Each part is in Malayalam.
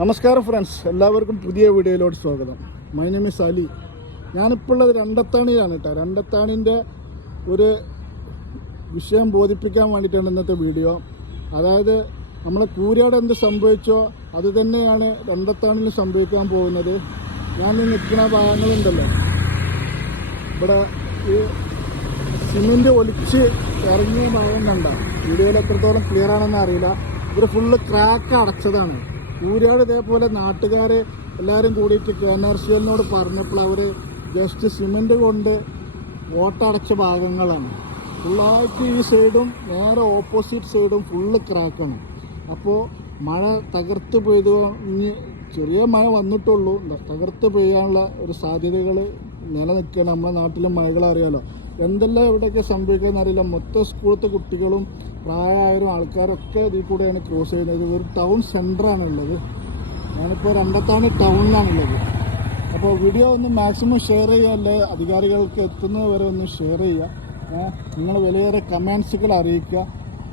നമസ്കാരം ഫ്രണ്ട്സ്, എല്ലാവർക്കും പുതിയ വീഡിയോയിലോട്ട് സ്വാഗതം. My name is Ali. ഞാനിപ്പോൾ ഉള്ളത് രണ്ടത്താണിയിലാണ് കേട്ടോ. രണ്ടത്താണിൻ്റെ ഒരു വിഷയം ബോധിപ്പിക്കാൻ വേണ്ടിയിട്ടാണ് ഇന്നത്തെ വീഡിയോ. അതായത് നമ്മൾ കൂരിയാട് എന്ത് സംഭവിച്ചോ അത് തന്നെയാണ് രണ്ടത്താണിയിൽ സംഭവിക്കാൻ പോകുന്നത്. ഞാൻ നിൽക്കുന്ന ഭാഗങ്ങളുണ്ടല്ലോ, ഇവിടെ ഈ സിമെൻറ്റ് ഒലിച്ച് ഇറങ്ങിയ ഭാഗം കണ്ട വീഡിയോയിൽ എത്രത്തോളം ക്ലിയർ ആണെന്ന് അറിയില്ല. ഇവിടെ ഫുള്ള് ക്രാക്ക് അടച്ചതാണ്. കൂരിയാട് ഇതേപോലെ നാട്ടുകാർ എല്ലാവരും കൂടിയിട്ട് KNRCL പറഞ്ഞപ്പോൾ അവർ ജസ്റ്റ് സിമെൻറ്റ് കൊണ്ട് ഓട്ടടച്ച ഭാഗങ്ങളാണ്. ഫുള്ളായിട്ട് ഈ സൈഡും നേരെ ഓപ്പോസിറ്റ് സൈഡും ഫുള്ള് ക്രാക്കാണ്. അപ്പോൾ മഴ തകർത്ത് പെയ്ത് ഇനി ചെറിയ മഴ വന്നിട്ടുള്ളൂ, തകർത്ത് പെയ്യാനുള്ള ഒരു സാധ്യതകൾ നിലനിൽക്കുകയാണ്. നമ്മുടെ നാട്ടിലെ മഴകൾ അറിയാലോ, എന്തെല്ലാം ഇവിടെയൊക്കെ സംഭവിക്കാമെന്ന് അറിയില്ല. മൊത്തം സ്കൂളത്തെ കുട്ടികളും പ്രായമായവരും ആൾക്കാരൊക്കെ ഇതിൽ കൂടെയാണ് ക്രോസ് ചെയ്യുന്നത്. ഒരു ടൗൺ സെൻറ്ററാണുള്ളത്. ഞാനിപ്പോൾ രണ്ടത്താണി ടൗണിലാണുള്ളത്. അപ്പോൾ വീഡിയോ ഒന്ന് മാക്സിമം ഷെയർ ചെയ്യാല്ലേ, അധികാരികൾക്ക് എത്തുന്നത് വരെ ഒന്ന് ഷെയർ ചെയ്യുക. നിങ്ങൾ വിലയേറെ കമൻസുകൾ അറിയിക്കുക.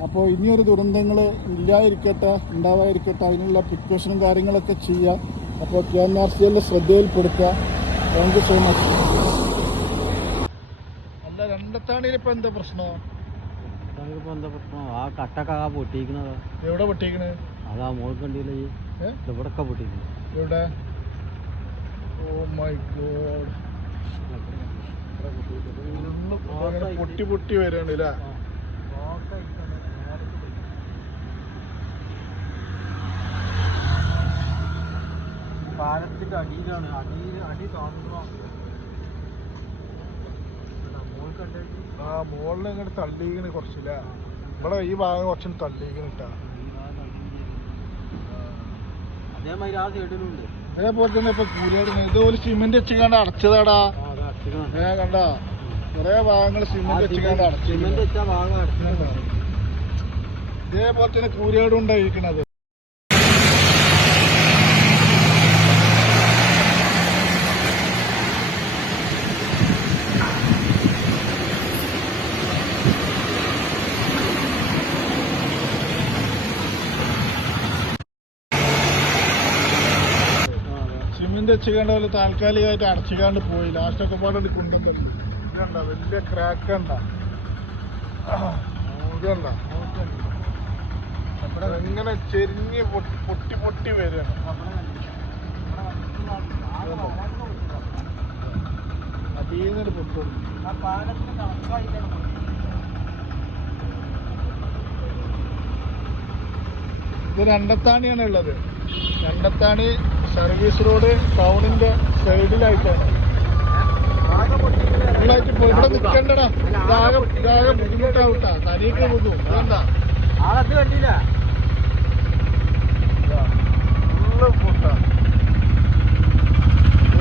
അപ്പോൾ ഇനിയൊരു ദുരന്തങ്ങൾ ഇല്ലാതിരിക്കട്ടെ, ഉണ്ടാവാതിരിക്കട്ടെ, അതിനുള്ള പ്രിക്കോഷനും കാര്യങ്ങളൊക്കെ ചെയ്യുക. അപ്പോൾ KNRCL ശ്രദ്ധയിൽപ്പെടുത്തുക. Thank you so much. അല്ല, രണ്ടത്താണിയിൽ ഇപ്പോൾ എന്താ പ്രശ്നം? ആ കട്ടൊക്കെ പൊട്ടിയിരിക്കുന്നത്. എവിടെ പൊട്ടിയിരിക്കണത്? അതാ മോൾ കണ്ടില്ല, ഇവിടെ പൊട്ടിയിരിക്കുന്നത്. എവിടെ? ഓ മൈ ഗോഡ്, പൊട്ടി പൊട്ടി വരാണ് അല്ലേ? പാലത്തിന്റെ അടിയിലാണ്, അടി കാണുന്നു. ആ മോളിൽ ഇങ്ങോട്ട് തള്ളിയിരിക്കണ് കുറച്ചില്ല. ഇവിടെ ഈ ഭാഗം കുറച്ചും തള്ളിയിരിക്കണ് കേട്ടാ. അതേമാതിരി ആ സൈഡിലുണ്ട്. അതേപോലെ തന്നെ ഇപ്പൊ കൂരിയാട് ഇതുപോലെ സിമെന്റ് വെച്ചുകൊണ്ട് അടച്ചതാടാ. കണ്ടാ കുറെ ഭാഗങ്ങൾ സിമെന്റ് വെച്ചുകൊണ്ട് അടച്ചു. ഇതേപോലെ തന്നെ കൂരിയാടും ഉണ്ടായിരിക്കണത്. സിമെന്റ് വെച്ചുകൊണ്ട് പോലെ താൽക്കാലികമായിട്ട് അടച്ചുകാണ്ട് പോയി. ലാസ്റ്റൊക്കെ പാടെ കൊണ്ടുവന്നുള്ളൂ. ഇതണ്ട വലിയ ക്രാക്ക് കണ്ട, ഇതണ്ട എങ്ങനെ ചെരിഞ്ഞ് പൊട്ടി പൊട്ടി വരികയാണ്. അതീന്നൊരു പൊട്ടുള്ളൂ. ഇത് രണ്ടത്താണിയാണ് ഉള്ളത്. രണ്ടത്താണി സർവീസ് റോഡ് ടൗണിന്റെ സൈഡിലായിട്ടാണ്. ഇവിടെ നിൽക്കണ്ടടാ, ബുദ്ധിമുട്ടാവട്ടാ, തനിക്ക് പോകും. എന്താ കണ്ടില്ല, ഫുള്ള് പൊട്ടാ.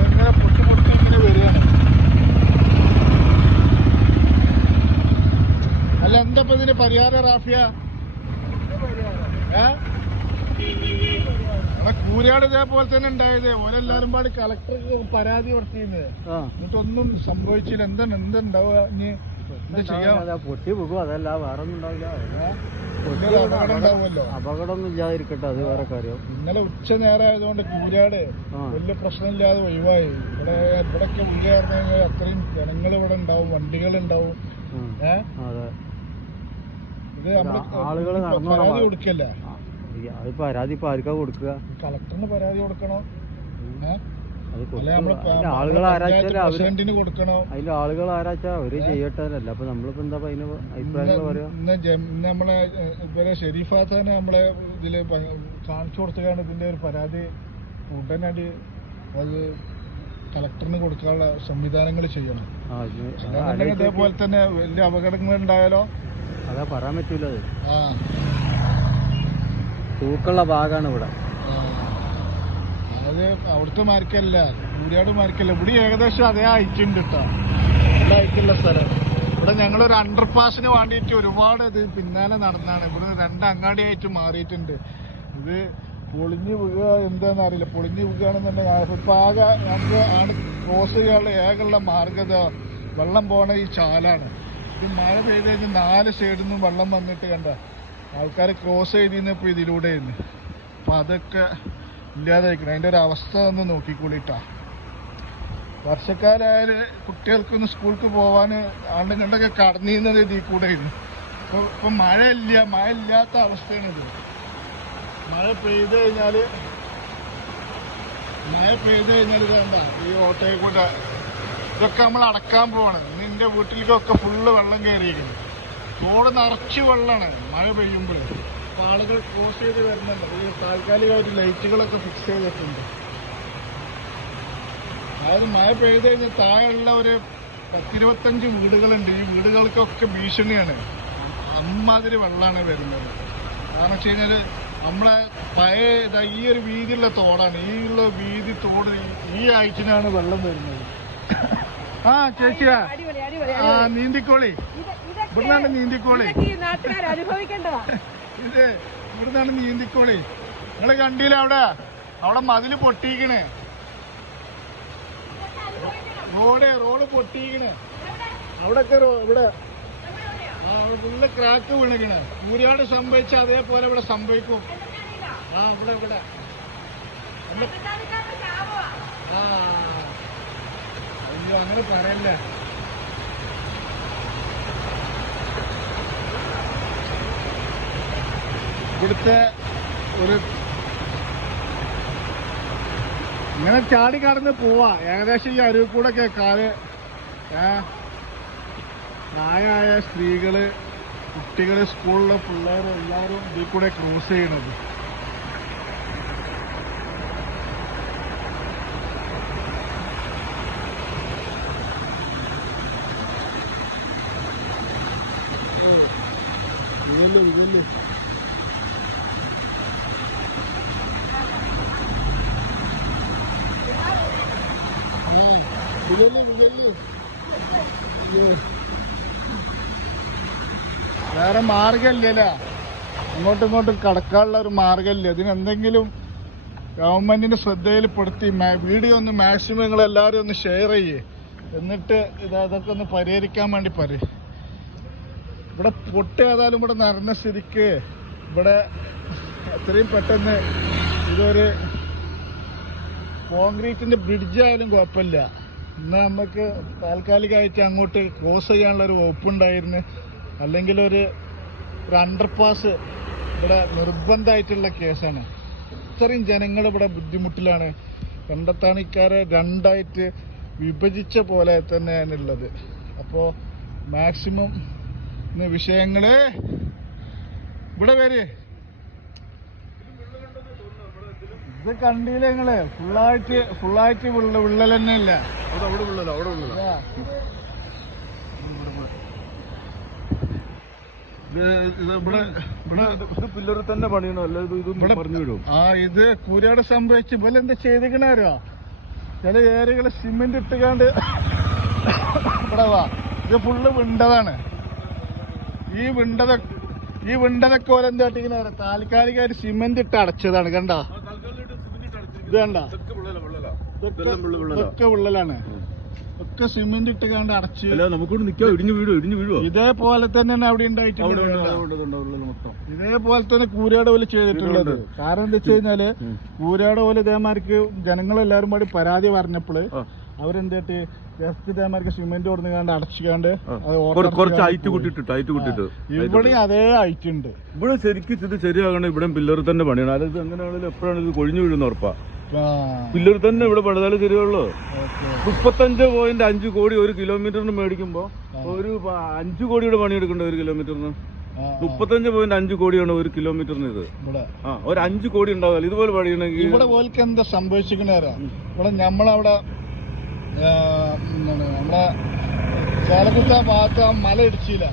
ഇങ്ങനെ പൊട്ടി പൊട്ടി ഇങ്ങനെ വരികയാണ്. അല്ല, എന്താ ഇപ്പൊ ഇതിന് പരിഹാരം റാഫിയ? കൂരിയാട് ഇതേപോലെ തന്നെ ഉണ്ടായത്. ഓരെല്ലാരും പാടി കളക്ടർക്ക് പരാതി കൊടുത്തിരുന്നത്, എന്നിട്ടൊന്നും സംഭവിച്ചില്ല. എന്തുണ്ടാവുക ഇനി? എന്താ ചെയ്യാം? പൊട്ടി പോകും, അതല്ല വേറെ ഒന്നും ഉണ്ടാവില്ല. അപകടമൊന്നും ഇല്ലാതിരിക്കട്ടെ, അത് വേറെ കാര്യം. ഇന്നലെ ഉച്ച നേരം ആയതുകൊണ്ട് കൂരിയാട് വലിയ പ്രശ്നമില്ലാതെ ഒഴിവായി. ഇവിടൊക്കെ ഉള്ളിയായിരുന്നു കഴിഞ്ഞാൽ അത്രയും ജനങ്ങൾ ഇവിടെ ഉണ്ടാവും, വണ്ടികളുണ്ടാവും. ഇത് ആളുകൾ പരാതി കൊടുക്കല്ല. അത് പരാതി ഇപ്പൊ ആർക്കാ കൊടുക്കുക? കളക്ടറിന് പരാതി കൊടുക്കണോ? ആളുകൾ ആരാച്ചാൽ കൊടുക്കണോ? അതിൽ ആളുകൾ ആരാച്ചാ അവര് ചെയ്യട്ടല്ല. അപ്പൊ നമ്മളിപ്പോ എന്താ അതിന് അഭിപ്രായങ്ങൾ പറയാ? ഇന്ന് നമ്മളെ ഇവരെ ഷെരീഫാത്താനെ നമ്മളെ ഇതില് കാണിച്ചു കൊടുത്തുകയാണ്. ഇതിന്റെ ഒരു പരാതി ഉടനടി അത് കളക്ടറിന് കൊടുക്കാനുള്ള സംവിധാനങ്ങൾ ചെയ്യണം. അതേപോലെ തന്നെ വലിയ അപകടങ്ങൾ ഉണ്ടായാലോ അതാ പറയാൻ പറ്റൂല. അത് തൂക്കുള്ള ഭാഗമാണ് ഇവിടെ. അത് അവിടുത്തെ മാർക്കല്ല, കൂരിയാട് മാർക്കല്ല. ഇവിടെ ഏകദേശം അതേ ഹൈറ്റുണ്ട് കേട്ടോ, നല്ല ഹൈറ്റുള്ള സ്ഥലം. ഇവിടെ ഞങ്ങളൊരു അണ്ടർപാസിന് വേണ്ടിയിട്ട് ഒരുപാട് ഇത് പിന്നാലെ നടന്നാണ്. ഇവിടെ 2 അങ്ങാടിയായിട്ട് മാറിയിട്ടുണ്ട്. ഇത് പൊളിഞ്ഞു വീഴുക എന്താണെന്ന് അറിയില്ല. പൊളിഞ്ഞു വീഴുകയാണെന്നുണ്ടെങ്കിൽ ഇപ്പൊ ആകെ നമുക്ക് ആണ് ക്രോസ് ചെയ്യാനുള്ള ഏകയുള്ള മാർഗത വെള്ളം പോണ ഈ ചാലാണ്. ഇത് മഴ പെയ്ത് കഴിഞ്ഞ് 4 സൈഡിൽ നിന്നും വെള്ളം വന്നിട്ട് കണ്ട ആൾക്കാർ ക്രോസ് ചെയ്തിരുന്ന ഇപ്പോൾ ഇതിലൂടെയാണ്. അപ്പം അതൊക്കെ ഇല്ലാതായിരിക്കണം. അതിൻ്റെ ഒരു അവസ്ഥ ഒന്ന് നോക്കിക്കൂടിയിട്ടാ. വർഷക്കാലായാല് കുട്ടികൾക്കൊന്ന് സ്കൂൾക്ക് പോവാൻ ആണ്ടും കണ്ടൊക്കെ കടന്നിരുന്നത് ഇതിൽ കൂടെ ആയിരുന്നു. ഇപ്പം മഴ ഇല്ലാത്ത അവസ്ഥയാണിത്. മഴ പെയ്ത് കഴിഞ്ഞാൽ ഇത് എന്താ ഈ ഓട്ടയിൽ കൂടെ ഇതൊക്കെ നമ്മൾ അടക്കാൻ പോവാണ്. നിന്റെ വീട്ടിലേക്കൊക്കെ ഫുള്ള് വെള്ളം കയറിയിരിക്കുന്നു. തോട് നിറച്ച് വെള്ളമാണ് മഴ പെയ്യുമ്പോൾ. അപ്പോൾ ആളുകൾ ക്രോസ് ചെയ്ത് വരുന്നുണ്ട്. ഈ താൽക്കാലികമായിട്ട് ലൈറ്റുകളൊക്കെ ഫിക്സ് ചെയ്തിട്ടുണ്ട്. അതായത് മഴ പെയ്ത് കഴിഞ്ഞാൽ താഴെയുള്ള ഒരു 10-25 വീടുകളുണ്ട്. ഈ വീടുകൾക്കൊക്കെ ഭീഷണിയാണ്. അമ്മാതിരി വെള്ളമാണ് വരുന്നത്. കാരണം വെച്ച് കഴിഞ്ഞാൽ നമ്മളെ പഴയ ഈ ഒരു വീതിയുള്ള തോടാണ്. ഈ ഉള്ള വീതി തോട് ഈ ആഴ്ചയിലാണ് വെള്ളം വരുന്നത്. ആ ചേച്ചിയാ, ആ നീന്തിക്കോളി, ഇവിടുന്നാണ് നീന്തിക്കോളി. ഇത് ഇവിടുന്നാണ് നീന്തിക്കോളി. നിങ്ങള് കണ്ടില്ല അവിടെ മതില് പൊട്ടിക്കണേ. റോഡ് പൊട്ടിക്കണേ. അവിടൊക്കെ ഇവിടെ ഫുള്ള് ക്രാക്ക് വീണക്കണ്. കൂരിയാട് സംഭവിച്ച അതേപോലെ ഇവിടെ സംഭവിക്കും. ഇവിടെ അയ്യോ അങ്ങനെ പറയല്ലേ. ഇവിടുത്തെ ഒരു ഇങ്ങനെ ചാടി കടന്ന് പോവാ. ഏകദേശം ഈ അരുവിൽ കൂടെ ഒക്കെ കാല് പ്രായമായ സ്ത്രീകള്, കുട്ടികള്, സ്കൂളിലെ പിള്ളേര് എല്ലാവരും ഇതിൽ കൂടെ ക്രോസ് ചെയ്യണത്. വിജല് വേറെ മാർഗമില്ലല്ല. അങ്ങോട്ടും ഇങ്ങോട്ടും കടക്കാനുള്ള ഒരു മാർഗമില്ല. ഇതിനെന്തെങ്കിലും ഗവൺമെന്റിന്റെ ശ്രദ്ധയിൽപ്പെടുത്തി വീഡിയോ ഒന്ന് മാക്സിമം നിങ്ങൾ എല്ലാവരും ഒന്ന് ഷെയർ ചെയ്യേ. എന്നിട്ട് അതൊക്കെ ഒന്ന് പരിഹരിക്കാൻ വേണ്ടി പറയും. ഇവിടെ പൊട്ട് ഏതായാലും ഇവിടെ നിറഞ്ഞ സ്ഥിതിക്ക് ഇവിടെ എത്രയും പെട്ടെന്ന് ഇതൊരു കോൺക്രീറ്റിന്റെ ബ്രിഡ്ജ് ആയാലും കുഴപ്പമില്ല. ഇന്ന് നമുക്ക് താൽക്കാലികമായിട്ട് അങ്ങോട്ട് ക്രോസ് ചെയ്യാനുള്ള ഒരു വകുപ്പുണ്ടായിരുന്നു. അല്ലെങ്കിൽ ഒരു അണ്ടർപാസ് ഇവിടെ നിർബന്ധമായിട്ടുള്ള കേസാണ്. ഇത്രയും ജനങ്ങൾ ഇവിടെ ബുദ്ധിമുട്ടിലാണ്. കണ്ടത്താണിക്കാരെ രണ്ടായിട്ട് വിഭജിച്ച പോലെ തന്നെയാണുള്ളത്. അപ്പോൾ മാക്സിമം ഇന്ന് വിഷയങ്ങള് ഇവിടെ വരെ ഇത് കണ്ടില്ലേ നിങ്ങള് ഫുള്ളായിട്ട് വിള്ളൽ തന്നെയല്ല. പില്ലറിൽ തന്നെ പണിയണോ? ഇത് കൂരാട് സംഭവിച്ച് പോലെ എന്താ ചെയ്തിക്കണോ? ചില ഏരിയകള് സിമെന്റ് ഇട്ടുകാണ്ട് ഇവിടെ വാ. ഇത് ഫുള്ള് വിണ്ടതാണ്. ഈ വിണ്ടതൊക്കെ ഓരെന്താ ഇട്ടിങ്ങനെ താൽക്കാലികമായിട്ട് സിമെന്റ് ഇട്ട് അടച്ചതാണ്. കണ്ടോ? ഇത് കണ്ട ഇതൊക്കെ വിള്ളലാണ്. ഒക്കെ സിമെന്റ് ഇട്ട് കണ്ട് അടച്ച് നമുക്കോട് നിൽക്കാം. ഇടിഞ്ഞു വീഴുവോ? ഇതേപോലെ തന്നെയാണ് അവിടെ ഉണ്ടായിട്ടുണ്ട്. ഇതേപോലെ തന്നെ കൂരാട് പോലെ ചെയ്തിട്ടുള്ളത്. കാരണം എന്താ വെച്ച് കഴിഞ്ഞാല് കൂരാട് പോലെ ഇതേമാർക്ക് ജനങ്ങളെല്ലാരും കൂടി പരാതി പറഞ്ഞപ്പോൾ അവരെന്തായിട്ട് ജസ്റ്റ് ഇതേമാർക്ക് സിമെന്റ് കൊടുക്കാണ്ട് അടച്ചുകാണ്ട് കുറച്ച് ഹൈറ്റ് കൂട്ടിട്ട് ഇവിടെ അതേ ഹൈറ്റ് ഉണ്ട്. ഇവിടെ ശരിക്കും ഇത് ശരിയാകണം. ഇവിടെ പില്ലർ തന്നെ പണിയണം. അതായത് എങ്ങനെയാണെങ്കിലും എപ്പോഴാണ് ഇത് കൊഴിഞ്ഞു വീഴുന്ന ഉറപ്പാ. പില്ലർ തന്നെ ഇവിടെ പണിതാലും ശരിയുള്ളൂ. 35.5 കോടി 1 കിലോമീറ്ററിന് മേടിക്കുമ്പോ ഒരു 5 കോടിയുടെ പണിയെടുക്കണ്ട 1 കിലോമീറ്ററിന്. 35.5 കോടിയാണ് 1 കിലോമീറ്ററിന്. ഇത് ഒരു 5 കോടി ഉണ്ടാവില്ല ഇതുപോലെ പണിയണമെങ്കിൽ. ഇവിടെ പോലൊക്കെ എന്താ സംഭവിച്ചിരിക്കണേരാ? ഇവിടെ നമ്മളവിടെ നമ്മളെ ചേലക്കുത്ത ഭാഗത്ത് ആ മല ഇടിച്ചില്ല.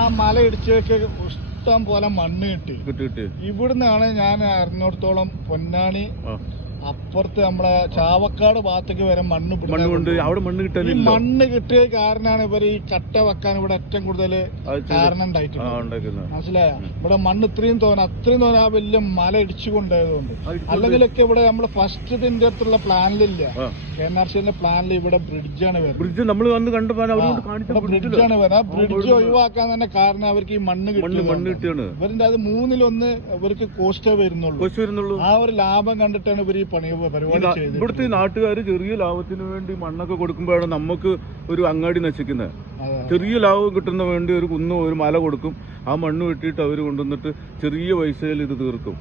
ആ മല ഇടിച്ചൊക്കെ ഇഷ്ടം പോലെ മണ്ണ് കിട്ടി. ഇവിടുന്നാണ് ഞാൻ അറിഞ്ഞിടത്തോളം പൊന്നാനി അപ്പുറത്ത് നമ്മളെ ചാവക്കാട് ഭാഗത്തേക്ക് വരെ മണ്ണ് മണ്ണ് കിട്ടിയ കാരണമാണ് ഇവർ ഈ കട്ട വെക്കാൻ ഇവിടെ ഏറ്റവും കൂടുതൽ കാരണം ഉണ്ടായിട്ടുണ്ട്. മനസ്സിലായ? ഇവിടെ മണ്ണ് അത്രയും തോന്നാ ആ വലിയ മല ഇടിച്ചു കൊണ്ടുപോയതുകൊണ്ട്. അല്ലെങ്കിലൊക്കെ ഇവിടെ നമ്മള് ഫസ്റ്റ് ഇതിന്റെ അടുത്തുള്ള പ്ലാനിലില്ല. KNRCന്റെ പ്ലാനിൽ ഇവിടെ ബ്രിഡ്ജാണ് വരുന്നത്. ബ്രിഡ്ജാണ് വരുന്നത്. ആ ബ്രിഡ്ജ് ഒഴിവാക്കാൻ തന്നെ കാരണം അവർക്ക് ഈ മണ്ണ് കിട്ടിയാണ്. ഇവരിന്റെ അത് 1/3 ഇവർക്ക് കോസ്റ്റേ വരുന്നുള്ളൂ. ആ ഒരു ലാഭം കണ്ടിട്ടാണ് ഇവർ ഈ ഇവിടുത്തെ നാട്ടുകാർ ചെറിയ ലാഭത്തിന് വേണ്ടി മണ്ണൊക്കെ കൊടുക്കുമ്പോഴാണ് നമുക്ക് ഒരു അങ്ങാടി നശിക്കുന്നത്. ചെറിയ ലാഭം കിട്ടുന്ന വേണ്ടി ഒരു ഒരു മല കൊടുക്കും, ആ മണ്ണ് വെട്ടിയിട്ട് അവർ കൊണ്ടുവന്നിട്ട് ചെറിയ പൈസയിൽ ഇത് തീർക്കും.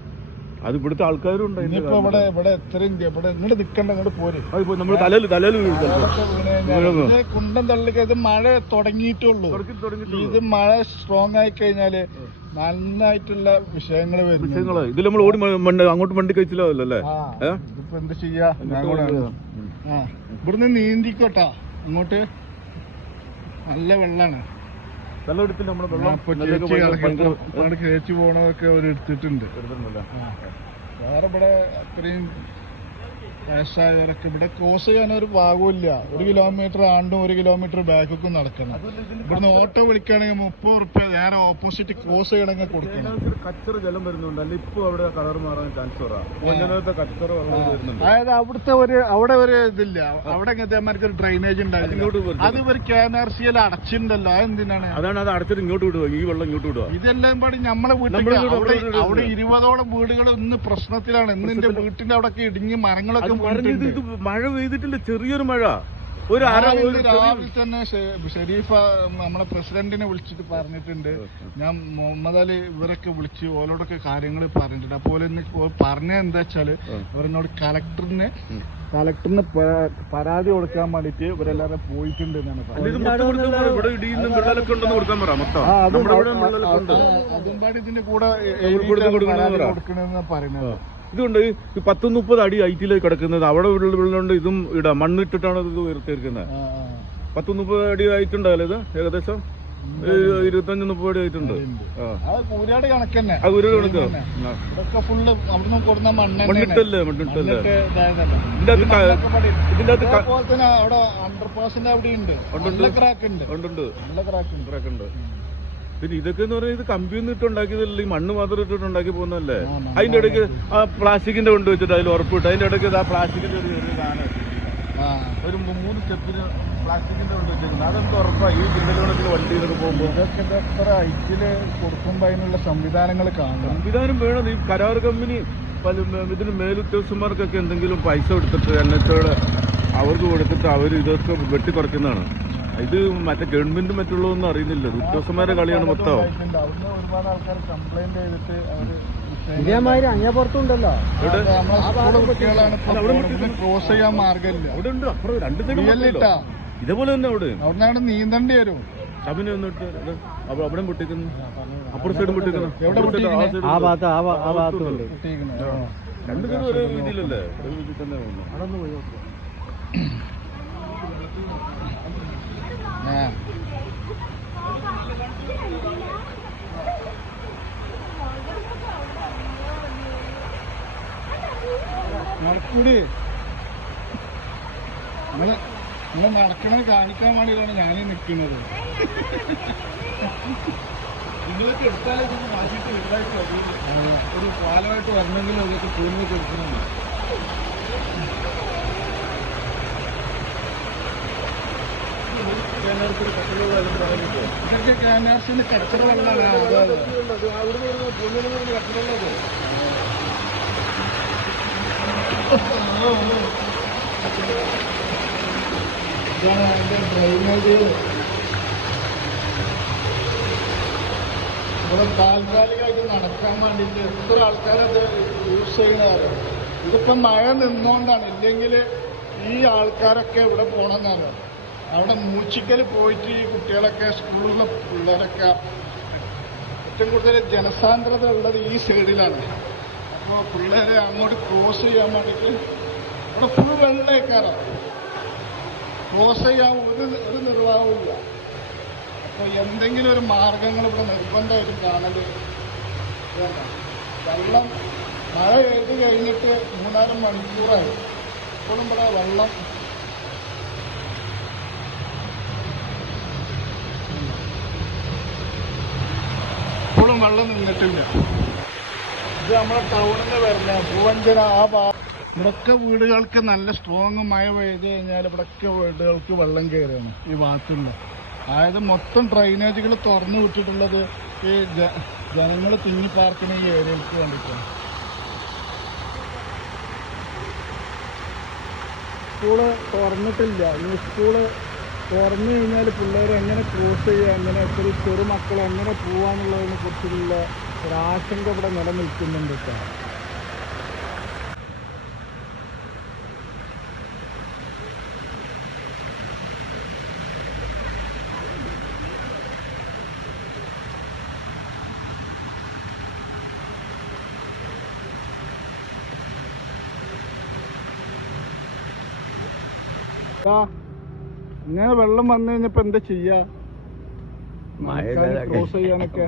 അത് ഇവിടുത്തെ ആൾക്കാരും നമ്മള് തലയിൽ കുണ്ടം തള്ളിക്ക് ഇത് മഴ തുടങ്ങിയിട്ടുള്ളൂ. ഇത് മഴ സ്ട്രോങ് ആയി കഴിഞ്ഞാല് നന്നായിട്ടുള്ള വിഷയങ്ങൾ ഇതിൽ നമ്മൾ ഓടി അങ്ങോട്ട് വണ്ടി കഴിച്ചില്ലല്ലേ. ഇതിപ്പോ എന്ത് ചെയ്യാ, ഇവിടുന്ന് നീന്തിക്കോട്ടാ അങ്ങോട്ട്. നല്ല വെള്ളാണ്. ചേച്ചി പോണതൊക്കെ അവർ എടുത്തിട്ടുണ്ട്. വേറെ ഇവിടെ അത്രയും വയസ്സായവരൊക്കെ ഇവിടെ ക്രോസ് ചെയ്യാൻ ഒരു ഭാഗമില്ല. 1 കിലോമീറ്റർ ആണ്ടും 1 കിലോമീറ്റർ ബാക്കൊക്കെ നടക്കണം. ഇവിടുന്ന് ഓട്ടോ വിളിക്കുകയാണെങ്കിൽ 30 റുപ്യ നേരെ ഓപ്പോസിറ്റ് ക്രോസ് ചെയ്യണമെങ്കിൽ കൊടുക്കണം. കച്ചറ ജലം വരുന്നുണ്ട്, അല്ല ഇപ്പൊ അവിടെ കളർ മാറാൻ ചാൻസ് അതായത് അവിടെ ഒരു ഇതില്ല. അവിടെ ഇതേമാർക്ക് ഒരു ഡ്രൈനേജ് ഉണ്ടായിരുന്നു, അത് ഇവർ KNRCയിൽ അടച്ചിട്ടുണ്ടല്ലോ. അതെന്തിനാണ്? അതാണ് അത് അടച്ചിട്ട് ഇങ്ങോട്ട് വിടുക, ഈ വെള്ളം ഇങ്ങോട്ട് വിടുക. ഇതെല്ലാം പാടി നമ്മളെ വീട്ടിൽ അവിടെ 20ഓളം വീടുകൾ ഇന്ന് പ്രശ്നത്തിലാണ്. ഇന്ന് എന്റെ വീട്ടിന്റെ അവിടെ ഇടിഞ്ഞ് മരങ്ങളൊക്കെ മഴ പെയ്തിട്ടില്ല, ചെറിയൊരു മഴ. രാവിലെ തന്നെ ഷെരീഫ നമ്മളെ പ്രസിഡന്റിനെ വിളിച്ചിട്ട് പറഞ്ഞിട്ടുണ്ട്. ഞാൻ മുഹമ്മദ് അലി ഇവരൊക്കെ വിളിച്ച് ഓരോടൊക്കെ കാര്യങ്ങൾ പറഞ്ഞിട്ടുണ്ട്. അപ്പോൾ പറഞ്ഞ എന്താ വെച്ചാല് ഇവരെന്നോട് കളക്ടറിന് പരാതി കൊടുക്കാൻ വേണ്ടിട്ട് ഇവരെല്ലാരും പോയിട്ടുണ്ട് എന്നാണ് അതുകൊണ്ടാണ് ഇതിന്റെ കൂടെ കൊടുക്കണെന്ന് പറയുന്നത്. ഇതുകൊണ്ട് 10-30 അടി ഹൈറ്റിലേക്ക് കിടക്കുന്നത്. അവിടെ വെള്ളമുണ്ട്, ഇതും ഇടാം. മണ്ണിട്ടിട്ടാണ് ഇത് ഉയർത്തിയിരിക്കുന്നത്. 10-30 അടി ആയിട്ടുണ്ടല്ലോ ഇത്, ഏകദേശം 25-30 അടി ആയിട്ടുണ്ട്. മണ്ണിട്ടല്ലേ ഉണ്ട്. പിന്നെ ഇതൊക്കെ എന്ന് പറഞ്ഞാൽ ഇത് കമ്പിയൊന്നും ഇട്ടുണ്ടാക്കിയതല്ല, ഈ മണ്ണ് മാത്രം ഇട്ടിട്ടുണ്ടാക്കി പോകുന്നതല്ലേ. അതിന്റെ ഇടയ്ക്ക് ആ പ്ലാസ്റ്റിക്കിന്റെ കൊണ്ട് വെച്ചിട്ട് അതിൽ ഉറപ്പിട്ട് അതിന്റെ ഇടയ്ക്ക് ആ പ്ലാസ്റ്റിക്കിന്റെ ഒരു സാധനം ഒരു 3 സ്റ്റെപ്പിന് പ്ലാസ്റ്റിക്കിന്റെ കൊണ്ട് വെച്ചിരിക്കുന്നത്. അതെന്ത് ഉറപ്പായി ഈ ജില്ലകണക്കിന് വണ്ടിയിലൊക്കെ പോകുമ്പോൾ ഇതൊക്കെ എത്ര ഹൈറ്റില് കൊടുക്കുമ്പോ അതിനുള്ള സംവിധാനങ്ങൾ കാണും. സംവിധാനം വേണം. ഈ കരാർ കമ്പനി ഇതിന് മേലുദ്യോഗസ്ഥന്മാർക്കൊക്കെ എന്തെങ്കിലും പൈസ എടുത്തിട്ട് എന്നത്തോടെ അവർക്ക് കൊടുത്തിട്ട് അവർ ഇതൊക്കെ വെട്ടിക്കുറയ്ക്കുന്നതാണ്. ഇത് മറ്റേ ഗവൺമെന്റ് മറ്റുള്ളതൊന്നും അറിയുന്നില്ല. ഉദ്യോഗസ്ഥന്മാരുടെ കളിയാണ് മൊത്തം. ഒരുപാട് ആൾക്കാർ കംപ്ലൈന്റ് ചെയ്തിട്ട് ഇതേമാതിരി അങ്ങേപ്പുറത്തുണ്ടല്ലോ. ക്രോസ് ചെയ്യാൻ മാർഗമില്ല. അവിടെ ഉണ്ട്, അപ്പുറം 2 സൈഡ് ഇതേപോലെ തന്നെ. അവിടെ നീന്തേണ്ടി വരും. കബിന് വന്നിട്ട് അവിടെ പൊട്ടിക്കുന്നു, അപ്പുറ സൈഡും പൊട്ടിക്കുന്നു. 2 സൈഡും ഒരേ രീതിയിലല്ലേ, ഒരേ രീതിയിൽ തന്നെ അതൊന്ന് പോയി നടക്കൂടി. നിങ്ങൾ നടക്കണത് കാണിക്കാൻ വേണ്ടിയിട്ടാണ് ഞാനീ നിൽക്കുന്നത്. നിങ്ങളൊക്കെ എടുത്താലേ ഇതൊന്ന് മാറ്റിയിട്ട് വലുതായിട്ട് വരില്ല. ഒരു പാലമായിട്ട് വരണമെങ്കിലും അതൊക്കെ പൂർണ്ണ എടുക്കണമെന്ന്. ഇതൊക്കെ KNRCയിൽ കച്ചറ വെള്ളമാണ്. ഇതാണ് അതിന്റെ ഡ്രൈനേജ്. ഇവിടെ താൽക്കാലികമായിട്ട് നടക്കാൻ വേണ്ടിയിട്ട് എത്ര ആൾക്കാരത് യൂസ് ചെയ്യുന്നതാണ്. ഇതിപ്പോ മഴ നിന്നോണ്ടാണ്, ഇല്ലെങ്കിൽ ഈ ആൾക്കാരൊക്കെ ഇവിടെ പോണെന്നാണ്. അവിടെ മൂച്ചിക്കൽ പോയിട്ട് ഈ കുട്ടികളൊക്കെ സ്കൂളിലെ പിള്ളേരൊക്കെ ഏറ്റവും കൂടുതൽ ജനസാന്ദ്രത ഉള്ളത് ഈ സൈഡിലാണ്. അപ്പോൾ പിള്ളേരെ അങ്ങോട്ട് ക്രോസ് ചെയ്യാൻ വേണ്ടിയിട്ട് ഇവിടെ ഫുൾ വെള്ളേക്കാരാണ്. ക്രോസ് ചെയ്യാൻ ഒരു നിർവാഹമില്ല. അപ്പോൾ എന്തെങ്കിലും ഒരു മാർഗങ്ങൾ ഇവിടെ നിർബന്ധമായിട്ടും കാണല്. വെള്ളം മഴ പെയ്ത് കഴിഞ്ഞിട്ട് 3-4 മണിക്കൂറായി. ഇപ്പോഴും ഇവിടെ വെള്ളം നിന്നിട്ടില്ല. ഇത് നമ്മുടെ ടൗണിൽ വരുന്ന പൂവഞ്ചന ആ ഇവിടൊക്കെ വീടുകൾക്ക് നല്ല സ്ട്രോങ് മഴ പെയ്ത് കഴിഞ്ഞാൽ ഇവിടൊക്കെ വീടുകൾക്ക് വെള്ളം കയറുകയാണ് ഈ ഭാഗത്തുള്ള. അതായത് മൊത്തം ഡ്രൈനേജുകൾ തുറന്നു വിട്ടിട്ടുള്ളത് ഈ ജനങ്ങൾ തിങ്ങിപ്പാർക്കുന്ന ഈ ഏരിയക്ക് വേണ്ടിയിട്ടാണ്. സ്കൂള് തുറന്നിട്ടില്ല. ഇനി സ്കൂള് തുറന്നു കഴിഞ്ഞാൽ പിള്ളേർ എങ്ങനെ ക്രോസ് ചെയ്യുക, എങ്ങനെ ചെറുമക്കൾ എങ്ങനെ പോവാന്നുള്ളതിനെ കുറിച്ചുള്ള ഒരാശങ്ക ഇവിടെ നിലനിൽക്കുന്നുണ്ട് കേട്ടോ. ഇങ്ങനെ വെള്ളം വന്നു കഴിഞ്ഞപ്പോ എന്താ ചെയ്യാ? ക്രോസ് ചെയ്യാനൊക്കെ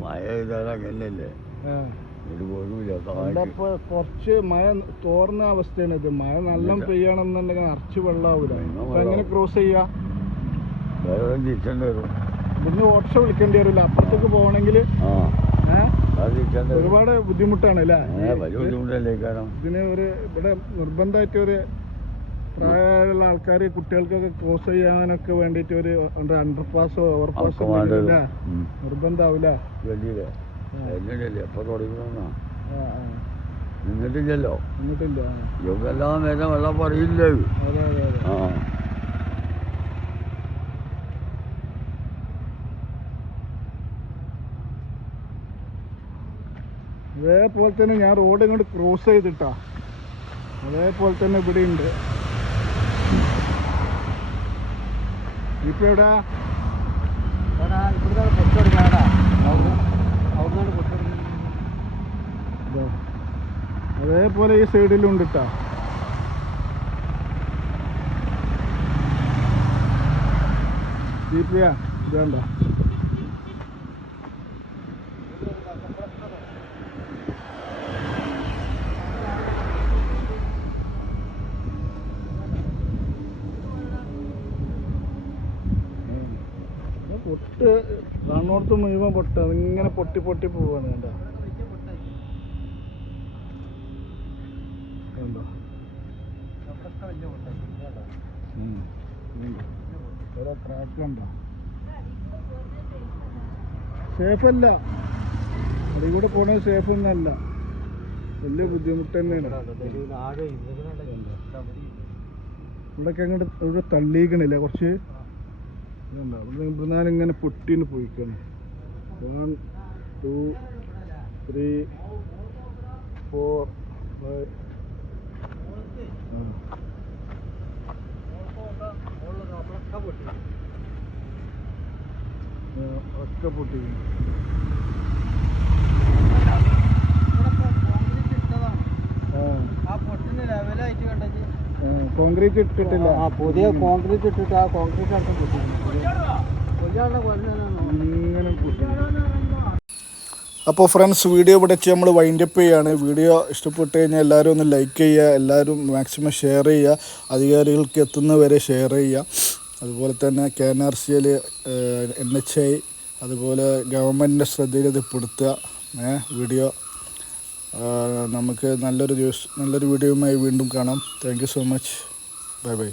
കുറച്ച് മഴ തോർന്ന അവസ്ഥയാണ് ഇത്. മഴ നല്ല പെയ്യണമെന്നുണ്ടെങ്കിൽ നിറച്ച് വെള്ളമാവൂല. അപ്പൊ എങ്ങനെ ക്രോസ് ചെയ്യാ? ഇവിടുന്ന് ഓട്ടോ വിളിക്കേണ്ടി വരില്ല. അപ്പുറത്തേക്ക് പോകണമെങ്കിൽ ഒരുപാട് ബുദ്ധിമുട്ടാണ് അല്ലേ? ഇതിന് ഇവിടെ നിർബന്ധമായിട്ട് ഒരു പ്രായമുള്ള ആൾക്കാർ കുട്ടികൾക്കൊക്കെ ക്രോസ് ചെയ്യാനൊക്കെ വേണ്ടിട്ട് ഒരു അണ്ടർപാസോ ഓവർപാസോ നിർബന്ധാവൂല. നിന്നിട്ടില്ലല്ലോ, ഇവക്കെല്ലാം നേരം വെള്ളം പറയില്ലേ. അതേപോലെ തന്നെ ഞാൻ റോഡ് ഇങ്ങോട്ട് ക്രോസ് ചെയ്തിട്ടാ. അതേപോലെ തന്നെ ഇവിടെ ഉണ്ട്. ഇപ്പൊ എവിടാ? അതേപോലെ ഈ സൈഡിലും ഉണ്ട് കേട്ടോ. ജീപ്പിയാ ഇതേണ്ട. പൊട്ട് കാണോടത്ത് മുഴുവൻ പൊട്ട്. അതിങ്ങനെ പൊട്ടി പൊട്ടി പോവാണ്. കണ്ടോ കണ്ടോ ഓരോ ക്രാക്ക് കണ്ടോ. സേഫല്ല, അതിൽ കൂടെ പോണത് സേഫ് ഒന്നല്ല. വലിയ ബുദ്ധിമുട്ട് തന്നെയാണ്. ഇവിടൊക്കെ അങ്ങോട്ട് ഇവിടെ തള്ളിക്കണില്ല കുറച്ച്. ഇവിടുന്നാലും ഇങ്ങനെ പൊട്ടിന്ന് പോയിക്കാണ്. 1 2 3 4 5 ഒക്കെ പൊട്ടി. കോൺക്രീറ്റ് ഇട്ടിട്ടില്ല. പുതിയ കോൺക്രീറ്റ് ഇട്ടിട്ട് ആ കോൺക്രീറ്റ് അടക്കം പൊട്ടിക്കുന്നു. ഇങ്ങനെ പൊട്ടി. അപ്പോൾ ഫ്രണ്ട്സ്, വീഡിയോ ഇവിടെ വെച്ച് നമ്മൾ വൈൻഡപ്പ് ചെയ്യാണ്. വീഡിയോ ഇഷ്ടപ്പെട്ട് കഴിഞ്ഞാൽ എല്ലാവരും ഒന്ന് ലൈക്ക് ചെയ്യുക, എല്ലാവരും മാക്സിമം ഷെയർ ചെയ്യുക, അധികാരികൾക്ക് എത്തുന്നവരെ ഷെയർ ചെയ്യുക. അതുപോലെ തന്നെ KNRCL NHI അതുപോലെ ഗവൺമെൻറ്റിൻ്റെ ശ്രദ്ധയിൽ ഇത് പെടുത്തുക. വീഡിയോ നമുക്ക് നല്ലൊരു വീഡിയോയുമായി വീണ്ടും കാണാം. Thank you so much. Bye bye.